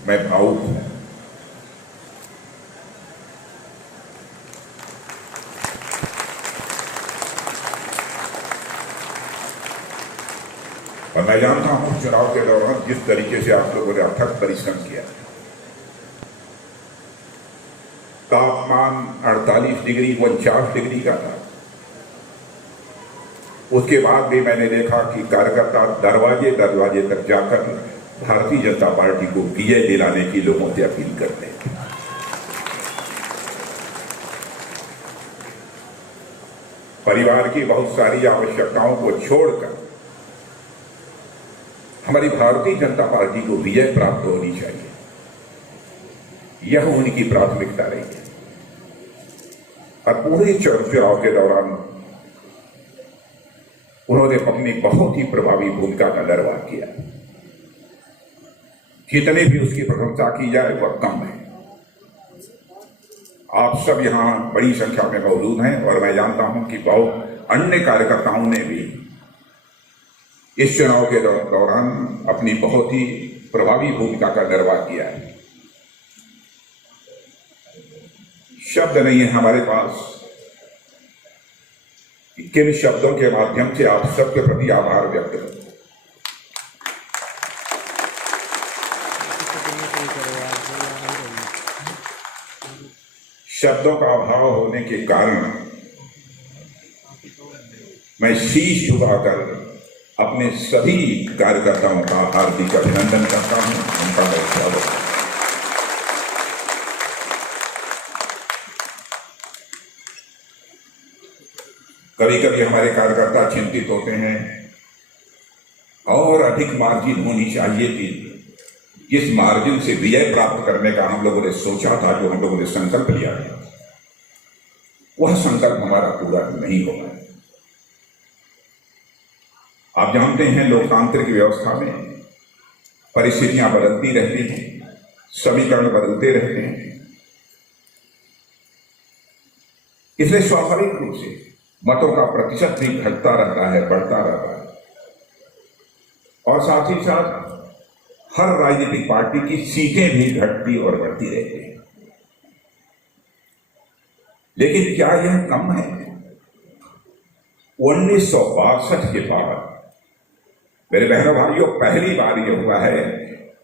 मैं भावुक हूं। और मैं जानता हूं चुनाव के दौरान जिस तरीके से आप लोगों ने अथक परिश्रम किया, तापमान 48 डिग्री 49 डिग्री का था, उसके बाद भी मैंने देखा कि कार्यकर्ता दरवाजे दरवाजे तक जाकर भारतीय जनता पार्टी को विजय दिलाने की लोगों से अपील करते हैं। परिवार की बहुत सारी आवश्यकताओं को छोड़कर हमारी भारतीय जनता पार्टी को विजय प्राप्त होनी चाहिए, यह उनकी प्राथमिकता रही है। और पूरे चुनाव के दौरान उन्होंने अपनी बहुत ही प्रभावी भूमिका का निर्वाह किया। कितने भी उसकी प्रशंसा की जाए वह कम है। आप सब यहां बड़ी संख्या में मौजूद हैं और मैं जानता हूं कि बहुत अन्य कार्यकर्ताओं ने भी इस चुनाव के दौरान अपनी बहुत ही प्रभावी भूमिका का निर्वाह किया है। शब्द नहीं है हमारे पास किन शब्दों के माध्यम से आप सबके प्रति आभार व्यक्त करें। शब्दों का अभाव होने के कारण मैं शीश झुकाकर अपने सभी कार्यकर्ताओं का हार्दिक अभिनंदन करता हूं, उनका मैं स्वागत करता हूं। कभी कभी हमारे कार्यकर्ता चिंतित होते हैं और अधिक मार्जिन होनी चाहिए थी। जिस मार्जिन से विजय प्राप्त करने का हम लोगों ने सोचा था, जो हम लोगों ने संकल्प लिया था, वह संकल्प हमारा पूरा नहीं होगा। आप जानते हैं लोकतांत्रिक व्यवस्था में परिस्थितियां बदलती रहती हैं, समीकरण बदलते रहते हैं, इसलिए स्वाभाविक रूप से मतों का प्रतिशत भी घटता रहता है, बढ़ता रहता है। और साथ ही साथ हर राजनीतिक पार्टी की सीटें भी घटती और बढ़ती रहती हैं। लेकिन क्या यह कम है? 1962 के बाद मेरे बहनों भाइयों, पहली बार यह हुआ है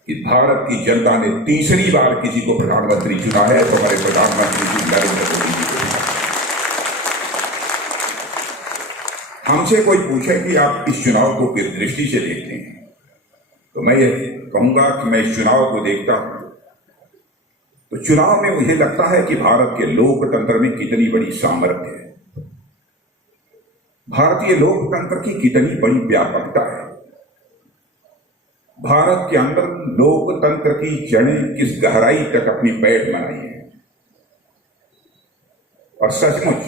कि भारत की जनता ने तीसरी बार किसी को प्रधानमंत्री चुना है, तो हमारे प्रधानमंत्री जी नरेंद्र मोदी जी को। हमसे कोई पूछे कि आप इस चुनाव को किस दृष्टि से देखते हैं, तो मैं ये कहूंगा कि मैं इस चुनाव को देखता हूं तो चुनाव में मुझे लगता है कि भारत के लोकतंत्र में कितनी बड़ी सामर्थ्य है, भारतीय लोकतंत्र की कितनी बड़ी व्यापकता है, भारत के अंदर लोकतंत्र की जड़ें किस गहराई तक अपनी पैठ बनाई है। और सचमुच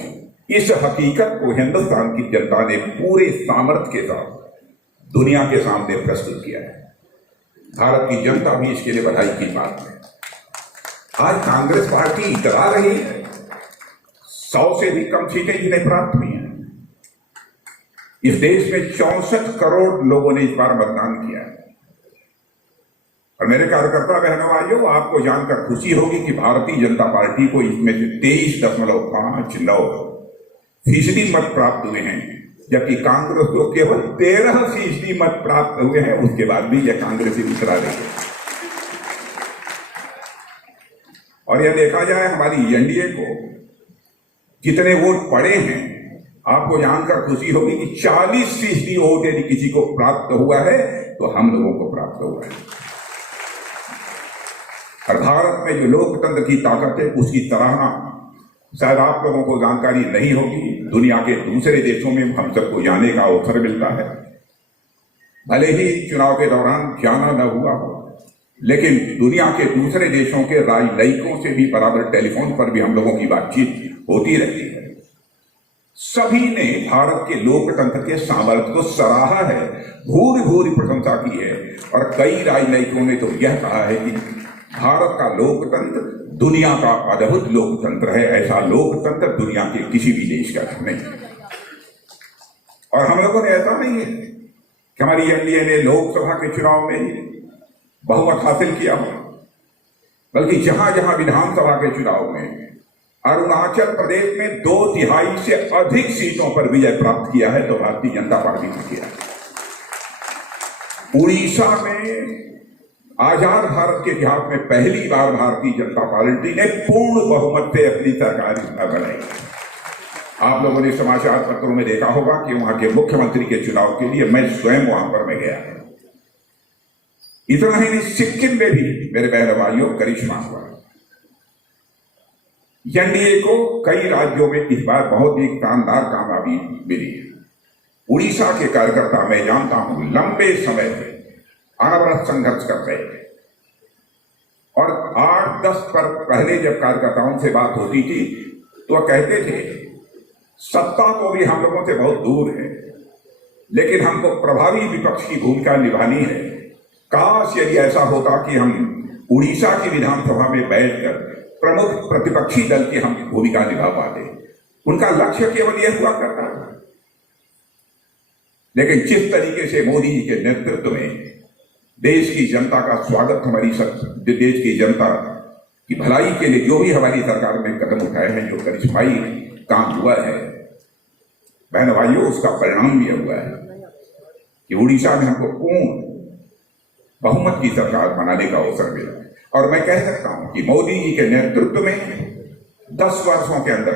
इस हकीकत को हिंदुस्तान की जनता ने पूरे सामर्थ्य के साथ दुनिया के सामने प्रस्तुत किया है। भारत की जनता भी इसके लिए बधाई की बात है। आज कांग्रेस पार्टी इतरा रही है, 100 से भी कम सीटें जिन्हें प्राप्त हुई हैं। इस देश में 64 करोड़ लोगों ने इस बार मतदान किया है। और मेरे कार्यकर्ता बहनों भाइयों, आपको जानकर खुशी होगी कि भारतीय जनता पार्टी को इसमें से 23.59% मत प्राप्त हुए हैं, जबकि कांग्रेस को केवल 13% मत प्राप्त हुए हैं। उसके बाद भी यह कांग्रेस ही उतरा रही है। और यह देखा जाए हमारी एनडीए को कितने वोट पड़े हैं, आपको जानकर खुशी होगी कि 40% वोट यदि किसी को प्राप्त हुआ है तो हम लोगों को प्राप्त हुआ है। और भारत में जो लोकतंत्र की ताकत है उसकी सराहना शायद आप लोगों को जानकारी नहीं होगी। दुनिया के दूसरे देशों में हम सबको जाने का अवसर मिलता है। भले ही चुनाव के दौरान जाना न हुआ हो, लेकिन दुनिया के दूसरे देशों के राजनयिकों से भी बराबर टेलीफोन पर भी हम लोगों की बातचीत होती रहती है। सभी ने भारत के लोकतंत्र के सामर्थ्य को सराहा है, भूरी भूरी प्रशंसा की है। और कई राजनयिकों ने तो यह कहा है कि भारत का लोकतंत्र दुनिया का अद्भुत लोकतंत्र है, ऐसा लोकतंत्र दुनिया के किसी भी देश का नहीं। और हम लोगों ने ऐसा नहीं है कि हमारी एनडीए ने लोकसभा के चुनाव में बहुमत हासिल किया हो। बल्कि जहां जहां विधानसभा के चुनाव में अरुणाचल प्रदेश में 2/3 से अधिक सीटों पर विजय प्राप्त किया है तो भारतीय जनता पार्टी ने किया है। उड़ीसा में आजाद भारत के इतिहास में पहली बार भारतीय जनता पार्टी ने पूर्ण बहुमत से अपनी सरकार बनाई। आप लोगों ने समाचार पत्रों में देखा होगा कि वहां के मुख्यमंत्री के चुनाव के लिए मैं स्वयं वहां पर मैं गया। इतना ही नहीं, सिक्किम में भी मेरे बहन भाइयों करिश्मा हुआ। एनडीए को कई राज्यों में इस बार बहुत ही शानदार कामयाबी मिली है। उड़ीसा के कार्यकर्ता मैं जानता हूं लंबे समय से अनवरत संघर्ष कर रहे थे और 8-10 पर पहले जब कार्यकर्ताओं से बात होती थी तो वह कहते थे सत्ता तो भी हम लोगों से बहुत दूर है, लेकिन हमको प्रभावी विपक्ष की भूमिका निभानी है। काश यदि ऐसा होता कि हम उड़ीसा की विधानसभा में बैठकर प्रमुख प्रतिपक्षी दल की हम भूमिका निभा पाते। उनका लक्ष्य केवल यह हुआ करता था। लेकिन जिस तरीके से मोदी जी के नेतृत्व में देश की जनता का स्वागत, हमारी देश की जनता की भलाई के लिए जो भी हमारी सरकार में कदम उठाए हैं, जो करिश्माई काम हुआ है बहन भाइयों, उसका परिणाम भी हुआ है कि उड़ीसा में हमको पूर्ण बहुमत की सरकार बनाने का अवसर मिला। और मैं कह सकता हूं कि मोदी जी के नेतृत्व में 10 वर्षों के अंदर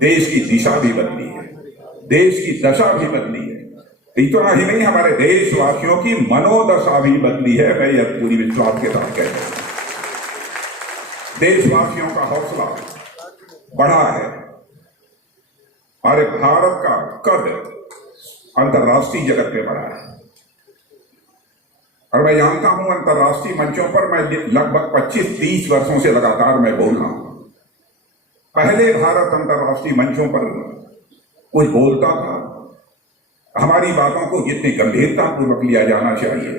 देश की दिशा भी बदली है, देश की दशा भी बदली है। इतना ही नहीं, हमारे देशवासियों की मनोदशा भी बदली है। मैं यह पूरी विश्वास के साथ कहता हूं। देशवासियों का हौसला बढ़ा है और भारत का कद अंतर्राष्ट्रीय जगत में बढ़ा है। और मैं जानता हूं अंतर्राष्ट्रीय मंचों पर मैं लगभग 25-30 वर्षों से लगातार मैं बोल रहा हूं। पहले भारत अंतर्राष्ट्रीय मंचों पर कुछ बोलता था, हमारी बातों को जितनी गंभीरता पूर्वक लिया जाना चाहिए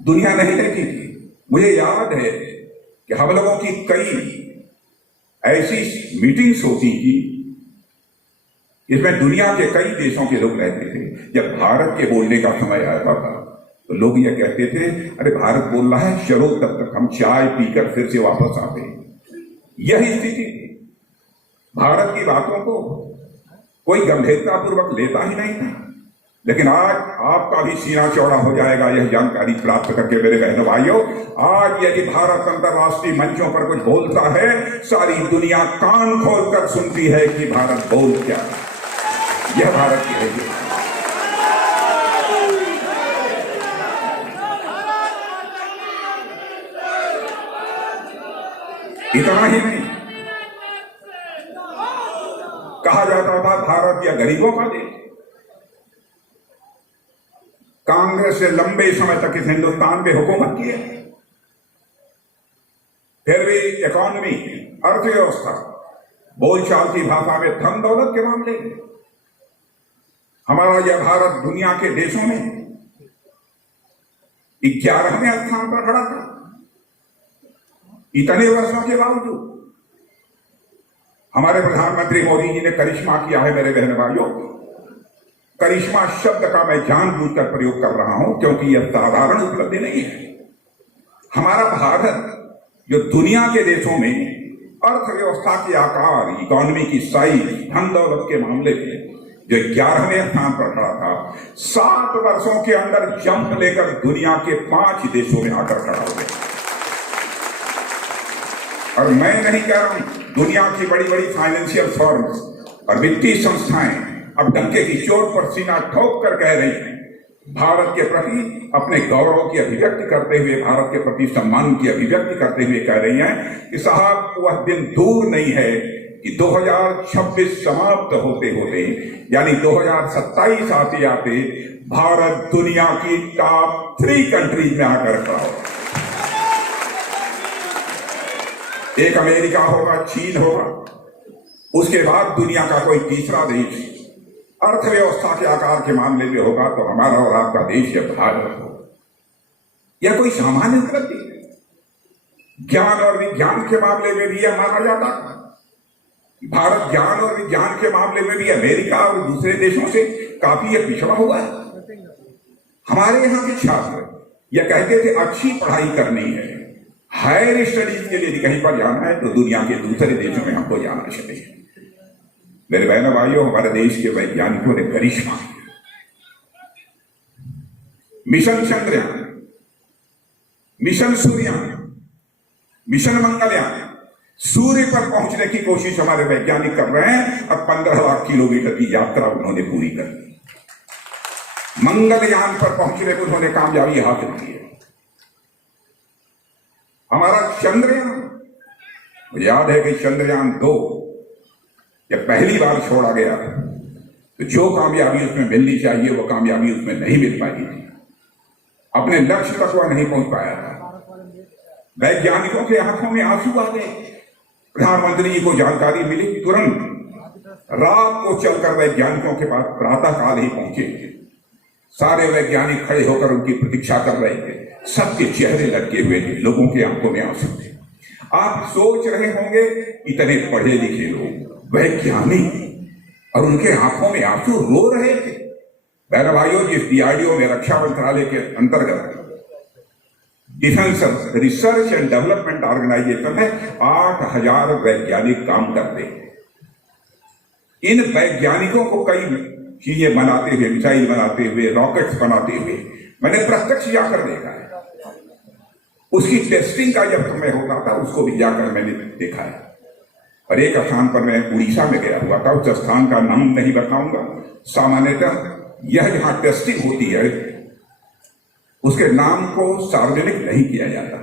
दुनिया नहीं लेती थी। मुझे याद है कि हम लोगों की कई ऐसी मीटिंग्स होती थी, इसमें दुनिया के कई देशों के लोग रहते थे। जब भारत के बोलने का समय आता था तो लोग ये कहते थे, अरे भारत बोल रहा है, चलो तब तक हम चाय पीकर फिर से वापस आते। यही स्थिति थी। भारत की बातों को कोई गंभीरता पूर्वक लेता ही नहीं था। लेकिन आज आपका भी सीना चौड़ा हो जाएगा यह जानकारी प्राप्त करके मेरे बहनों भाइयों। आज यदि भारत अंतर्राष्ट्रीय मंचों पर कुछ बोलता है, सारी दुनिया कान खोलकर सुनती है कि भारत बोल क्या है। यह भारत की है। इतना ही नहीं, कहा जाता था भारत या गरीबों का देश। कांग्रेस ने लंबे समय तक इस हिंदुस्तान पे हुकूमत की है, फिर भी इकोनॉमी, अर्थव्यवस्था, बोलचाल की भाषा में धन दौलत के मामले में हमारा यह भारत दुनिया के देशों में 11वें स्थान पर खड़ा था। इतने वर्षों के बावजूद हमारे प्रधानमंत्री मोदी जी ने करिश्मा किया है। मेरे बहन भाइयों, करिश्मा शब्द का मैं जानबूझकर प्रयोग कर रहा हूं क्योंकि यह साधारण उपलब्धि नहीं है। हमारा भारत जो दुनिया के देशों में अर्थव्यवस्था के आकार, इकोनॉमी की साइज, धन दौलत के मामले में जो 11वें स्थान पर खड़ा था, 7 वर्षों के अंदर जंप लेकर दुनिया के 5 देशों में आकर खड़ा हो गया। और मैं नहीं कह रहा हूं, दुनिया की बड़ी बड़ी फाइनेंशियल फर्म्स और वित्तीय संस्थाएं अब डंके की चोट पर सीना ठोक कर कह रही हैं, भारत के प्रति अपने गौरव की अभिव्यक्ति करते हुए, भारत के प्रति सम्मान की अभिव्यक्ति करते हुए कह रही हैं कि साहब वह दिन दूर नहीं है कि 2026 समाप्त होते होते यानी 2027 आते आते भारत दुनिया की टॉप 3 कंट्रीज में आकर खड़ा होगा। एक अमेरिका होगा, चीन होगा, उसके बाद दुनिया का कोई तीसरा देश अर्थव्यवस्था के आकार के मामले में होगा तो हमारा और आपका देश यह भारत होगा। यह कोई सामान्य उपलब्धि है। ज्ञान और विज्ञान के मामले में भी यह माना जाता है। भारत ज्ञान और विज्ञान के मामले में भी अमेरिका और दूसरे देशों से काफी यह पिछड़ा हुआ है। हमारे यहाँ के छात्र यह कहते थे अच्छी पढ़ाई करनी है, हायर स्टडीज के लिए यदि कहीं पर जाना है तो दुनिया के दूसरे देशों में हमको जाना चाहिए। मेरे बहनों भाइयों, हमारे देश के वैज्ञानिकों ने करिश्मा किया। Mission Chandrayaan, mission सूर्ययान, mission Mangalyaan, सूर्य पर पहुंचने की कोशिश हमारे वैज्ञानिक कर रहे हैं। अब 15 लाख किलोमीटर की यात्रा उन्होंने पूरी कर ली। मंगलयान पर पहुंचने को उन्होंने कामयाबी हासिल की है। हमारा चंद्रयान, मुझे याद है कि चंद्रयान 2 जब पहली बार छोड़ा गया तो जो कामयाबी उसमें मिलनी चाहिए वो कामयाबी उसमें नहीं मिल पाई थी। अपने लक्ष्य तक वह नहीं पहुंच पाया था। वैज्ञानिकों के आंखों में आंसू आ गए। प्रधानमंत्री जी को जानकारी मिली, तुरंत रात को चलकर वैज्ञानिकों के पास प्रातः काल ही पहुंचे। सारे वैज्ञानिक खड़े होकर उनकी प्रतीक्षा कर रहे थे। सबके चेहरे लटके हुए थे, लोगों के आंखों में आंसू थे। आप सोच रहे होंगे इतने पढ़े लिखे लोग, वैज्ञानिक, और उनके आंखों में आंसू रो रहे थे। बहनों भाइयों, जिस डीआरडीओ में रक्षा मंत्रालय के अंतर्गत defence research and development organisation है, 8000 वैज्ञानिक काम करते हैं। इन वैज्ञानिकों को कई चीजें बनाते हुए, मिसाइल बनाते हुए, रॉकेट्स बनाते हुए मैंने प्रत्यक्ष जाकर देखा है। उसकी टेस्टिंग का जब समय होता था उसको भी जाकर मैंने देखा है। और एक स्थान पर मैं उड़ीसा में गया हुआ था, उस स्थान का नाम नहीं बताऊंगा। सामान्यतः यह जहां टेस्टिंग होती है उसके नाम को सार्वजनिक नहीं किया जाता।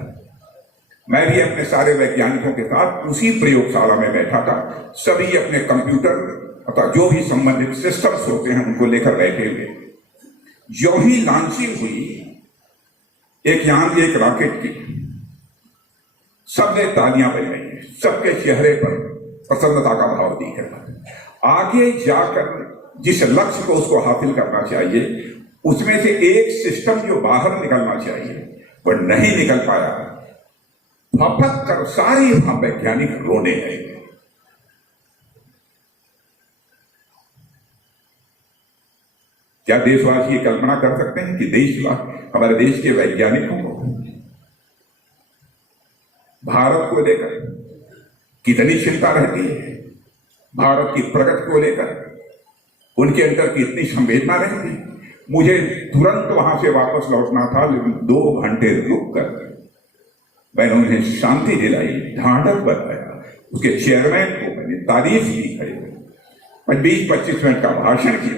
मैं भी अपने सारे वैज्ञानिकों के साथ उसी प्रयोगशाला में बैठा था। सभी अपने कंप्यूटर अथवा जो भी संबंधित सिस्टम्स होते हैं उनको लेकर बैठे हुए। जो ही लॉन्चिंग हुई एक यान, एक रॉकेट की, सबने तालियां बजाई, सबके चेहरे पर प्रसन्नता का भाव दिख रहा। आगे जाकर जिस लक्ष्य को उसको हासिल करना चाहिए उसमें से एक सिस्टम जो बाहर निकलना चाहिए वह नहीं निकल पाया। फपक कर सारे वहां वैज्ञानिक रोने गए। क्या देशवासी ये कल्पना कर सकते हैं कि हमारे देश के वैज्ञानिकों को भारत को लेकर कितनी चिंता रहती है, भारत की प्रगति को लेकर उनके अंदर कितनी संवेदना रहती है। मुझे तुरंत वहां से वापस लौटना था, लेकिन 2 घंटे रुककर मैंने उन्हें शांति दिलाई, ढांढस बताया, उसके चेयरमैन को मैंने तारीफ की है, 20-25 मिनट का भाषण किया,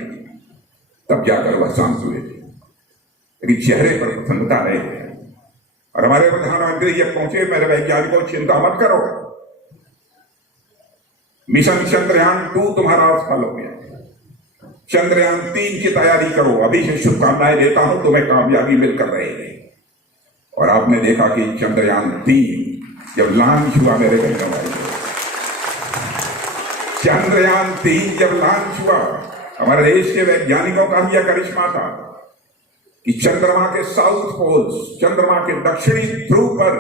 तब जाकर वह शांत हुए थे। लेकिन चेहरे पर प्रसन्नता नहीं है। और हमारे प्रधानमंत्री जब पहुंचे, मेरे वैज्ञानिकों चिंता मत करो, मिशन चंद्रयान 2 तुम्हारा सफल हो गया, चंद्रयान 3 की तैयारी करो, अभी से शुभकामनाएं देता हूं, तुम्हें कामयाबी मिलकर रहेगी। और आपने देखा कि चंद्रयान 3 जब लॉन्च हुआ, मेरे बहनों भाई, चंद्रयान 3 जब लॉन्च हुआ, हमारे देश के वैज्ञानिकों का यह करिश्मा था कि चंद्रमा के साउथ पोल्स, चंद्रमा के दक्षिणी ध्रुव पर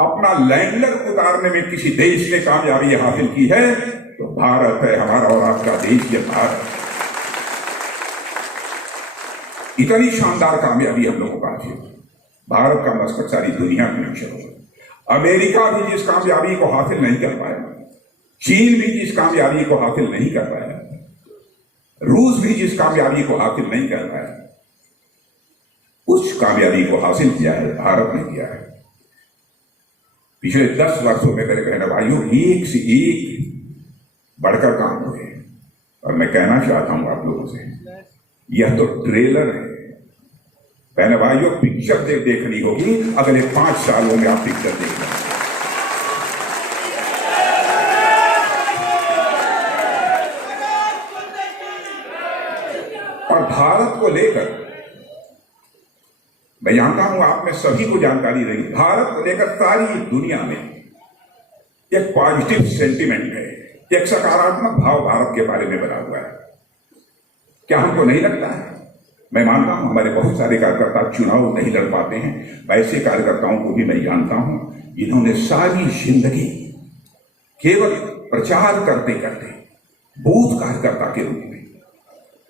अपना लैंडर उतारने में किसी देश ने कामयाबी हासिल की है तो भारत है, हमारा और आपका देश ये भारत। इतनी शानदार कामयाबी हम लोगों को हासिल, भारत का मस्तक सारी दुनिया में अक्षर हो। अमेरिका भी जिस कामयाबी को हासिल नहीं कर पाया, चीन भी जिस कामयाबी को हासिल नहीं कर पाया, रूस भी जिस कामयाबी को हासिल नहीं कर पाया, उस कामयाबी को हासिल किया है भारत ने किया है। पिछले 10 वर्षों में मेरे बहन भाइयों एक से एक बढ़कर काम हुए। और मैं कहना चाहता हूं आप लोगों से, यह तो ट्रेलर है। बहन भाइयों, पिक्चर देखनी होगी, अगले 5 सालों में आप पिक्चर देखना। और भारत को लेकर मैं जानता हूं आप में सभी को जानकारी रही, भारत को लेकर सारी दुनिया में एक पॉजिटिव सेंटिमेंट है, एक सकारात्मक भाव भारत के बारे में बना हुआ है। क्या हमको नहीं लगता है? मैं मानता हूं हमारे बहुत सारे कार्यकर्ता चुनाव नहीं लड़ पाते हैं, वैसे कार्यकर्ताओं को भी मैं जानता हूं इन्होंने सारी जिंदगी केवल प्रचार करते करते बूथ कार्यकर्ता के रूप में,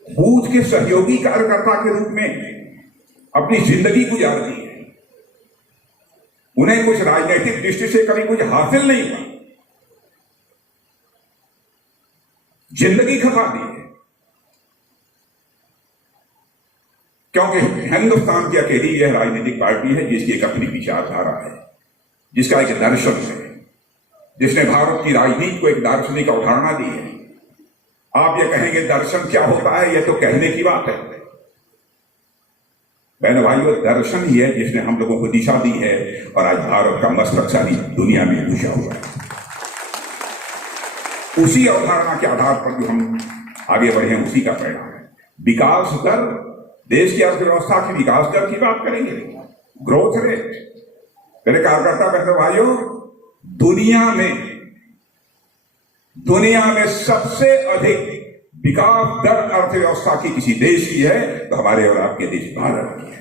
बूथ के सहयोगी कार्यकर्ता के रूप में अपनी जिंदगी गुजार दी है। उन्हें कुछ राजनीतिक दृष्टि से कभी कुछ हासिल नहीं हुआ, जिंदगी खपा दी है, क्योंकि हिंदुस्तान की अकेली यह राजनीतिक पार्टी है जिसकी एक अपनी विचारधारा है, जिसका एक दर्शन है, जिसने भारत की राजनीति को एक दार्शनिक अवधारणा दी है। आप ये कहेंगे दर्शन क्या होता है, यह तो कहने की बात है। बहनों भाइयों, दर्शन ही है जिसने हम लोगों को दिशा दी है और आज भारत का मस्तक सारी दुनिया में घुसा हुआ है। उसी अवधारणा के आधार पर जो हम आगे बढ़े हैं उसी का परिणाम है। विकास दर, देश की अर्थव्यवस्था की विकास दर की बात करेंगे, ग्रोथ रेट। मेरे कार्यकर्ता बहनों भाइयों, दुनिया में सबसे अधिक विकास दर अर्थव्यवस्था की किसी देश की है तो हमारे और आपके देश भारत की है।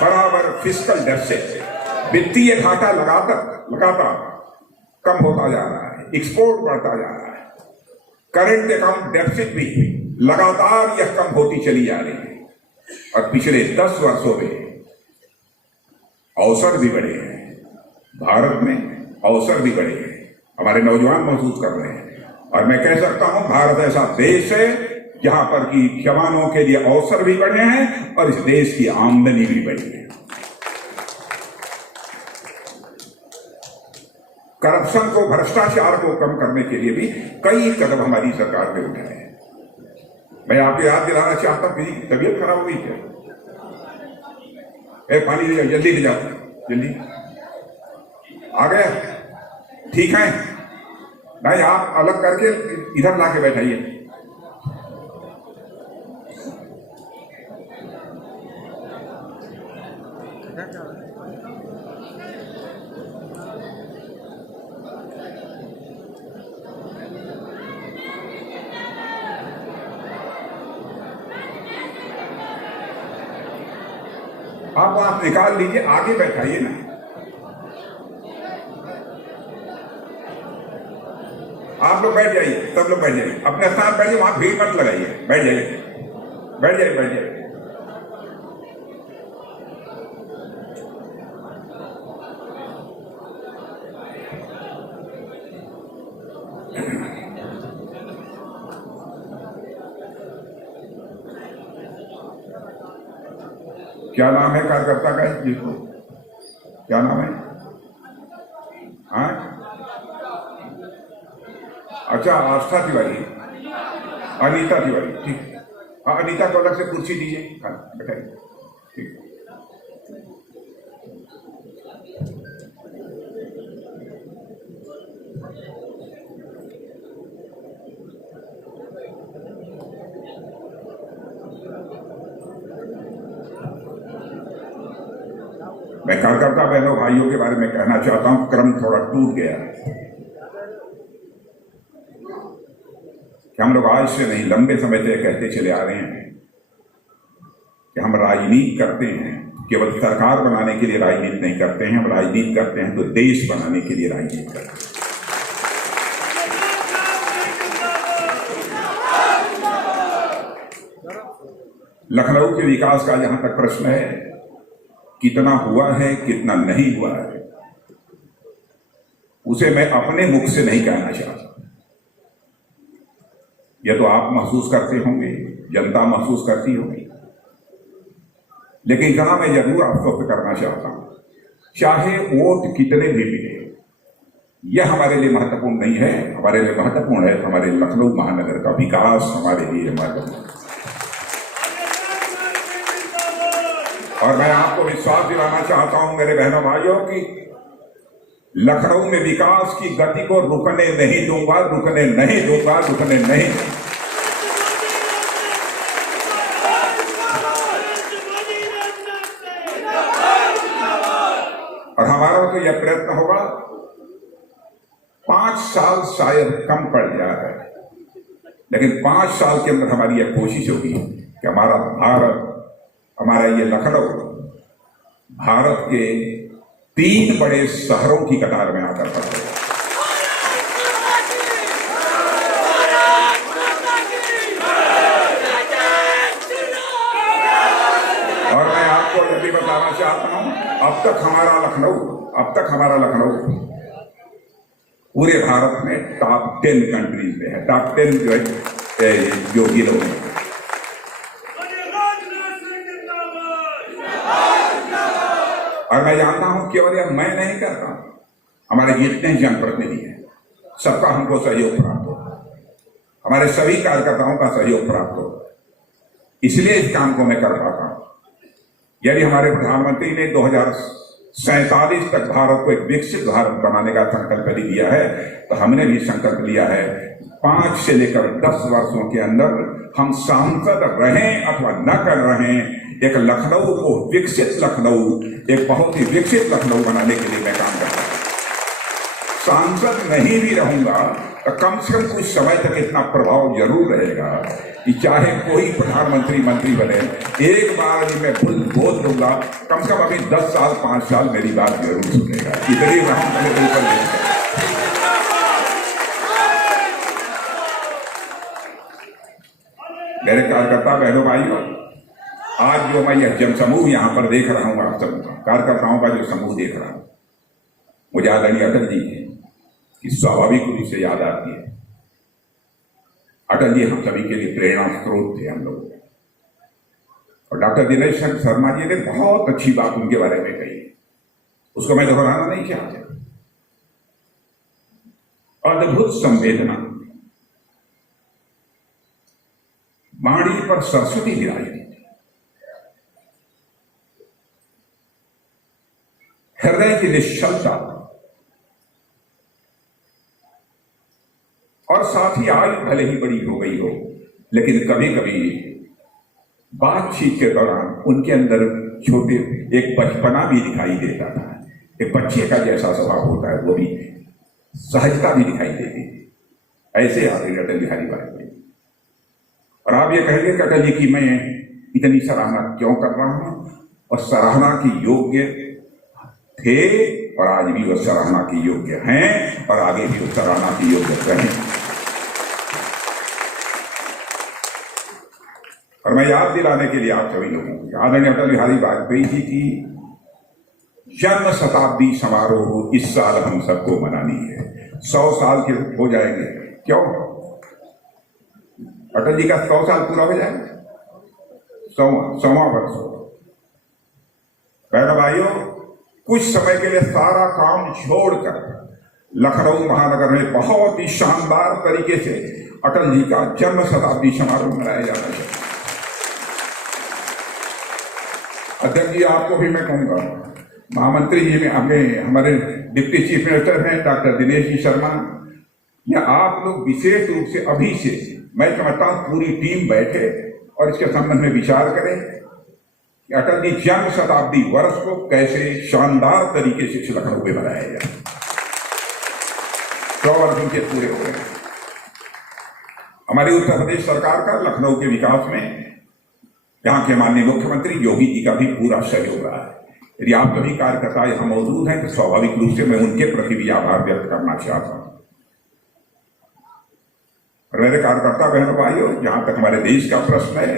बराबर फिस्कल डेफिसिट, वित्तीय घाटा लगातार कम होता जा रहा है, एक्सपोर्ट बढ़ता जा रहा है, करंट अकाउंट डेफिसिट भी लगातार यह कम होती चली जा रही है। और पिछले 10 वर्षों में अवसर भी बढ़े हैं, भारत में अवसर भी बढ़े हैं, हमारे नौजवान महसूस कर रहे हैं। और मैं कह सकता हूं भारत ऐसा देश है जहां पर कि जवानों के लिए अवसर भी बढ़े हैं और इस देश की आमदनी भी बढ़ी है। करप्शन को, भ्रष्टाचार को कम करने के लिए भी कई कदम हमारी सरकार ने उठाए हैं। मैं आपको याद दिलाना चाहता हूं, किसी की तबीयत खराब हो गई क्या? पानी ले जाओ, जल्दी ले जाओ, जल्दी आ गया, ठीक है? नहीं, आप अलग करके इधर लाके बैठाइए। आप निकाल लीजिए, आगे बैठाइए ना। आप लोग बैठ जाइए, सब लोग बैठ जाइए, अपने स्थान बैठिए, वहां भीड़ मत लगाइए, बैठ जाइए, बैठ जाइए, बैठ जाइए। क्या नाम है कार्यकर्ता का? जिसको क्या नाम है? हाँ, अच्छा, आस्था तिवारी, अनीता तिवारी, ठीक। हाँ, अनीता को अलग से कुर्सी दीजिए, हाँ बैठाइए, ठीक। मैं कार्यकर्ता बहनों भाइयों के बारे में कहना चाहता हूं, क्रम थोड़ा टूट गया है कि हम लोग आज से नहीं, लंबे समय से कहते चले आ रहे हैं कि हम राजनीति करते हैं, केवल सरकार बनाने के लिए राजनीति नहीं करते हैं, हम राजनीति करते हैं तो देश बनाने के लिए राजनीति करते हैं। लखनऊ के विकास का जहां तक प्रश्न है, कितना हुआ है, कितना नहीं हुआ है, उसे मैं अपने मुख से नहीं कहना चाहता। यह तो आप महसूस करते होंगे, जनता महसूस करती होगी, लेकिन इतना मैं जरूर आश्वस्त करना चाहता हूं, चाहे वोट कितने भी मिले, यह हमारे लिए महत्वपूर्ण नहीं है। हमारे लिए महत्वपूर्ण है हमारे लखनऊ महानगर का विकास, हमारे लिए महत्वपूर्ण। और मैं आपको विश्वास दिलाना चाहता हूं मेरे बहनों भाइयों कि लखनऊ में विकास की गति को रुकने नहीं दूंगा, रुकने नहीं दूंगा, रुकने नहीं। और हमारा तो यह प्रयत्न होगा, 5 साल शायद कम पड़ जाए, लेकिन 5 साल के अंदर हमारी यह कोशिश होगी कि हमारा भारत, हमारा ये लखनऊ भारत के 3 बड़े शहरों की कतार में आकर पड़े। और मैं आपको यह भी बताना चाहता बताता हूं, अब तक हमारा लखनऊ पूरे भारत में टॉप 10 कंट्रीज में है, टॉप 10 जो है योगी लोग हैं। और मैं जानता हूं केवल यह मैं नहीं करता, हमारे जितने जनप्रतिनिधि हैं सबका हमको सहयोग प्राप्त हो, हमारे सभी कार्यकर्ताओं का सहयोग प्राप्त हो, इसलिए इस काम को मैं कर पाता हूं। यदि हमारे प्रधानमंत्री ने 2047 तक भारत को एक विकसित भारत बनाने का संकल्प लिया है, तो हमने भी संकल्प लिया है 5 से लेकर 10 वर्षों के अंदर हम सांसद रहें अथवा न कर रहें, एक लखनऊ को विकसित लखनऊ, एक बहुत ही विकसित लखनऊ बनाने के लिए मैं काम करता हूं। सांसद नहीं भी रहूंगा तो कम से कम कुछ समय तक इतना प्रभाव जरूर रहेगा कि चाहे कोई प्रधानमंत्री मंत्री बने, एक बार यदि मैं बोल दूंगा, कम से कम अभी 10 साल 5 साल मेरी बात जरूर सुनेगा। इधर ही मेरे कार्यकर्ता बहनों भाइयों, आज जो मैं यह जनसमूह यहां पर देख रहा हूं, आप सब कार्यकर्ताओं का जो समूह देख रहा हूं, मुझे आदरणीय अटल जी की स्वाभाविक रूप से याद आती है। अटल जी हम सभी के लिए प्रेरणा स्रोत थे हम लोग। और डॉक्टर दिनेश शर्मा जी ने बहुत अच्छी बात उनके बारे में कही, उसको मैं दोहराना नहीं चाहता। अद्भुत संवेदना, वाणी पर सरस्वती विराजती, हृदय की निश्चलता, और साथ ही आयु भले ही बड़ी हो गई हो, लेकिन कभी कभी बातचीत के दौरान उनके अंदर छोटे एक बचपना भी दिखाई देता था, एक बच्चे का जैसा स्वभाव होता है वो भी सहजता भी दिखाई देती थी। ऐसे आगे अटल बिहारी वाजपेयी। और आप ये कहेंगे कि अटल जी की मैं इतनी सराहना क्यों कर रहा हूं, और सराहना की योग्य थे और आज भी वो सराहना की योग्य हैं और आगे भी वो सराहना की योग्य रहें। और मैं याद दिलाने के लिए आप सभी लोगों को, आदरणीय अटल बिहारी वाजपेयी जी की जन्म शताब्दी समारोह इस साल हम सबको मनानी है। 100 साल के हो जाएंगे, क्यों अटल जी का 100 साल पूरा हो जाएगा, 100वां वर्ष। बहनों भाइयों, कुछ समय के लिए सारा काम छोड़कर लखनऊ महानगर में बहुत ही शानदार तरीके से अटल जी का जन्म शताब्दी समारोह मनाया जाना चाहिए। अध्यक्ष जी, आपको भी मैं कहूंगा, महामंत्री जी में हमारे डिप्टी चीफ मिनिस्टर हैं डॉक्टर दिनेश जी शर्मा, या आप लोग विशेष रूप से अभी से मैं समझता हूं पूरी टीम बैठे और इसके संबंध में विचार करें कि अटल जी जन्म शताब्दी वर्ष को कैसे शानदार तरीके से इस लखनऊ में मनाया जाए। 100 वर्ष उनके पूरे हो गए। हमारी उत्तर प्रदेश सरकार का लखनऊ के विकास में यहाँ के माननीय मुख्यमंत्री योगी जी का भी पूरा सहयोग रहा है। यदि आप सभी कार्यकर्ता यहाँ मौजूद हैं तो स्वाभाविक रूप से मैं उनके प्रति भी आभार व्यक्त करना चाहता हूं। मेरे कार्यकर्ता बहनों भाइयों, जहां तक हमारे देश का प्रश्न है,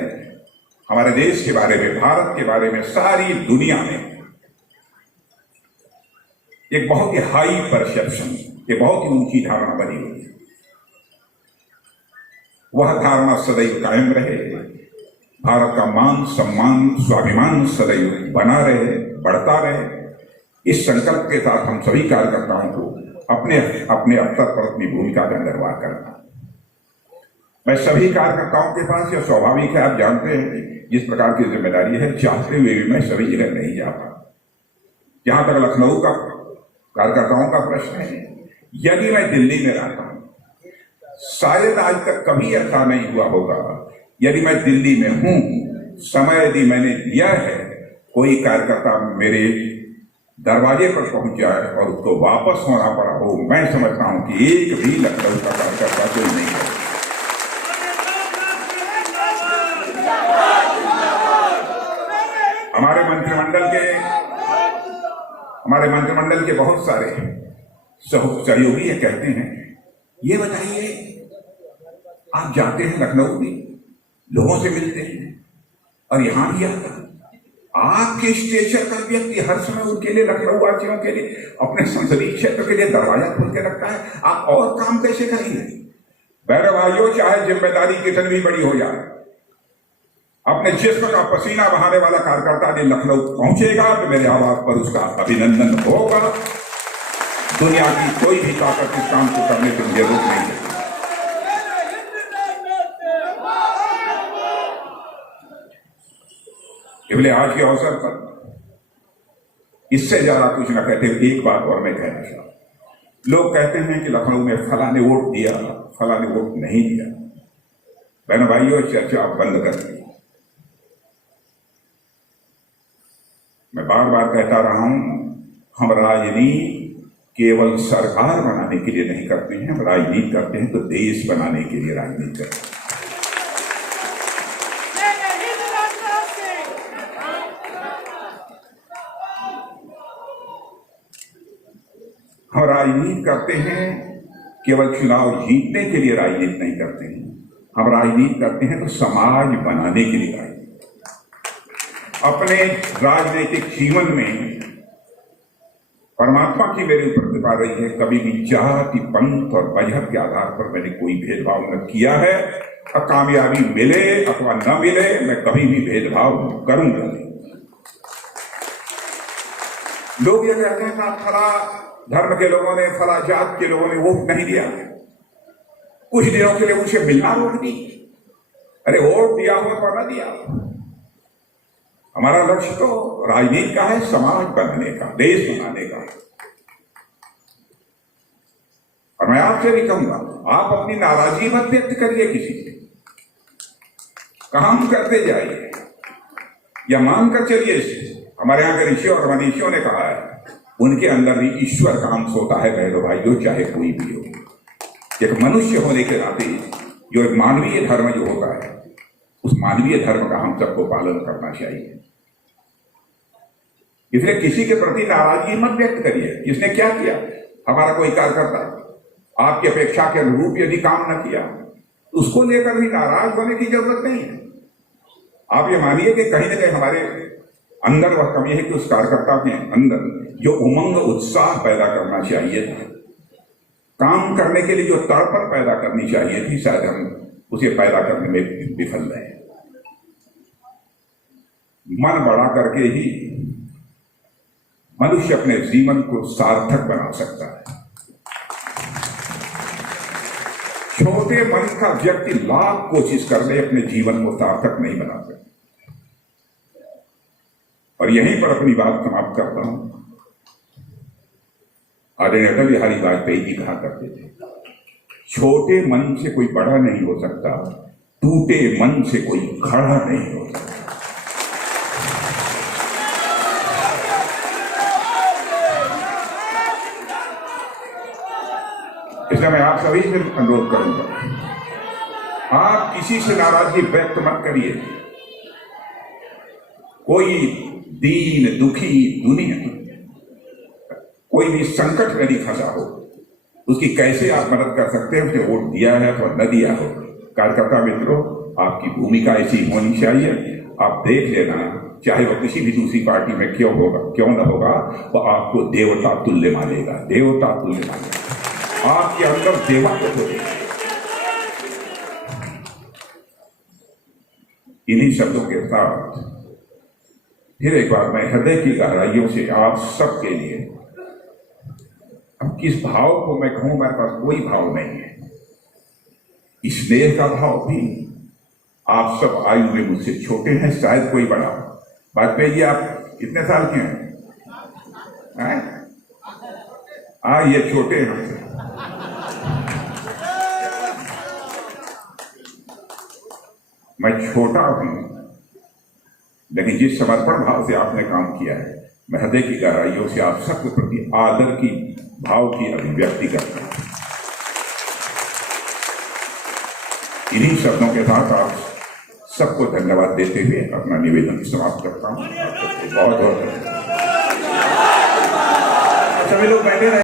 हमारे देश के बारे में, भारत के बारे में सारी दुनिया में एक बहुत ही हाई परसेप्शन, एक बहुत ही ऊंची धारणा बनी हुई है। वह धारणा सदैव कायम रहे, भारत का मान सम्मान स्वाभिमान सदैव बना रहे, बढ़ता रहे। इस संकल्प के साथ हम सभी कार्यकर्ताओं को अपने अपने अवसर पर अपनी भूमिका का निर्वाह करना। मैं सभी कार्यकर्ताओं के पास यह स्वाभाविक है, आप जानते हैं जिस प्रकार की जिम्मेदारी है, चाहते हुए भी मैं सभी जगह नहीं जा पाता। जहां तक लखनऊ का कार्यकर्ताओं का प्रश्न है, यदि मैं दिल्ली में रहता हूं, शायद आज तक कभी ऐसा नहीं हुआ होगा, यदि मैं दिल्ली में हूं, समय यदि मैंने दिया है, कोई कार्यकर्ता मेरे दरवाजे पर पहुंच जाए और उसको वापस होना पड़ा हो, मैं समझता हूं कि एक भी लखनऊ का कार्यकर्ता कोई नहीं है। हमारे मंत्रिमंडल के बहुत सारे सहयोगी ये कहते हैं, ये बताइए आप जाते हैं लखनऊ में, लोगों से मिलते हैं और यहां भी आता, आपके स्टेशन का व्यक्ति हर समय उनके लिए, लखनऊ वासियों के लिए, अपने संसदीय क्षेत्र के लिए दरवाजा खोल के रखता है, आप और काम कैसे करेंगे? मेरे भाइयों, चाहे जिम्मेदारी कितनी भी बड़ी हो जाए, अपने जिस्म का पसीना बहाने वाला कार्यकर्ता यदि लखनऊ पहुंचेगा तो मेरे आवाज पर उसका अभिनंदन होगा। दुनिया की कोई भी ताकत इस काम को करने से मुझे रोक नहीं सकती। इसलिए आज के अवसर पर इससे ज्यादा कुछ न कहते हुए एक बात और मैं कहना चाहता हूं। लोग कहते हैं कि लखनऊ में फला ने वोट दिया, फला ने वोट नहीं दिया। बहनों भाइयों, चर्चा आप बंद कर दी। मैं बार बार कहता रहा हूं, हम राजनीति केवल सरकार बनाने के लिए नहीं करते हैं, हम राजनीति करते हैं तो देश बनाने के लिए राजनीति करते हैं। हम राजनीति करते हैं, केवल चुनाव जीतने के लिए राजनीति नहीं करते हैं। हम राजनीति करते हैं तो समाज बनाने के लिए राजनीति। अपने राजनीतिक जीवन में परमात्मा की मेरे ऊपर कृपा रही है, कभी भी जाति, पंथ और मजहब के आधार पर मैंने कोई भेदभाव न किया है। और कामयाबी मिले अथवा न मिले, मैं कभी भी भेदभाव करूंगा नहीं। लोग ये कहते हैं कि फला धर्म के लोगों ने, फला जात के लोगों ने वोट नहीं दिया, कुछ दिनों के लिए उसे मिलना वोट दी। अरे वोट दिया हो तो न दिया, हमारा लक्ष्य तो राजनीति का है, समाज बनाने का, देश बनाने का। और मैं आपसे भी कहूंगा, आप अपनी नाराजगी मत व्यक्त करिए किसी से, काम करते जाइए या मानकर चलिए। हमारे यहाँ के ऋषि और मनीषियों ने कहा है, उनके अंदर भी ईश्वर काम सोता है बहनों भाइयों, चाहे कोई भी हो। एक मनुष्य होने के नाते जो एक मानवीय धर्म जो होता है, उस मानवीय धर्म का हम सबको पालन करना चाहिए। इसलिए किसी के प्रति नाराजगी मत व्यक्त करिए। इसने क्या किया, हमारा कोई कार्यकर्ता आपकी अपेक्षा के अनुरूप यदि काम न किया, उसको लेकर भी नाराज होने की जरूरत नहीं है। आप ये मानिए कि कहीं ना कहीं हमारे अंदर वह कमी है कि उस कार्यकर्ता के अंदर जो उमंग, उत्साह पैदा करना चाहिए था, काम करने के लिए जो तड़पन पैदा करनी चाहिए थी, शायद हम उसे पैदा करने में विफल रहे। मन बड़ा करके ही मनुष्य अपने जीवन को सार्थक बना सकता है। छोटे मन का व्यक्ति लाख कोशिश कर ले, अपने जीवन को सार्थक नहीं बना सकता। और यहीं पर अपनी बात समाप्त करता हूं। आदरणीय अटल बिहारी वाजपेयी जी कहा करते थे, छोटे मन से कोई बड़ा नहीं हो सकता, टूटे मन से कोई खड़ा नहीं हो सकता। इसलिए मैं आप सभी से अनुरोध करूंगा, आप किसी से नाराजगी व्यक्त मत करिए। कोई दीन दुखी दुनिया, कोई भी संकट में नहीं फंसा हो, उसकी कैसे आप मदद कर सकते हैं, उसे वोट दिया है अथवा न दिया हो। कार्यकर्ता मित्रों, आपकी भूमिका ऐसी होनी चाहिए। आप देख लेना, चाहे वह किसी भी दूसरी पार्टी में क्यों न होगा, वह आपको देवता तुल्य मानेगा, देवता तुल्य मानेगा। आपके अंदर देवत्व होगी। इन्हीं शब्दों के साथ फिर एक बार मैं हृदय की गहराइयों से आप सबके लिए, अब किस भाव को मैं कहूं, मेरे पास कोई भाव नहीं है। स्नेह का भाव भी, आप सब आयु में मुझसे छोटे हैं, शायद कोई बड़ा हो। वाजपेयी जी, आप कितने साल के हैं? ये छोटे हैं। मैं छोटा हूं, लेकिन जिस समर्पण भाव से आपने काम किया है, मैं हृदय की गहराइयों से आप सबके प्रति आदर की भाव की अभिव्यक्ति करता हूं। इन्हीं शब्दों के साथ आप सबको धन्यवाद देते हुए अपना निवेदन समाप्त करता हूं। बहुत बहुत धन्यवाद। सभी लोग बैठे रहे।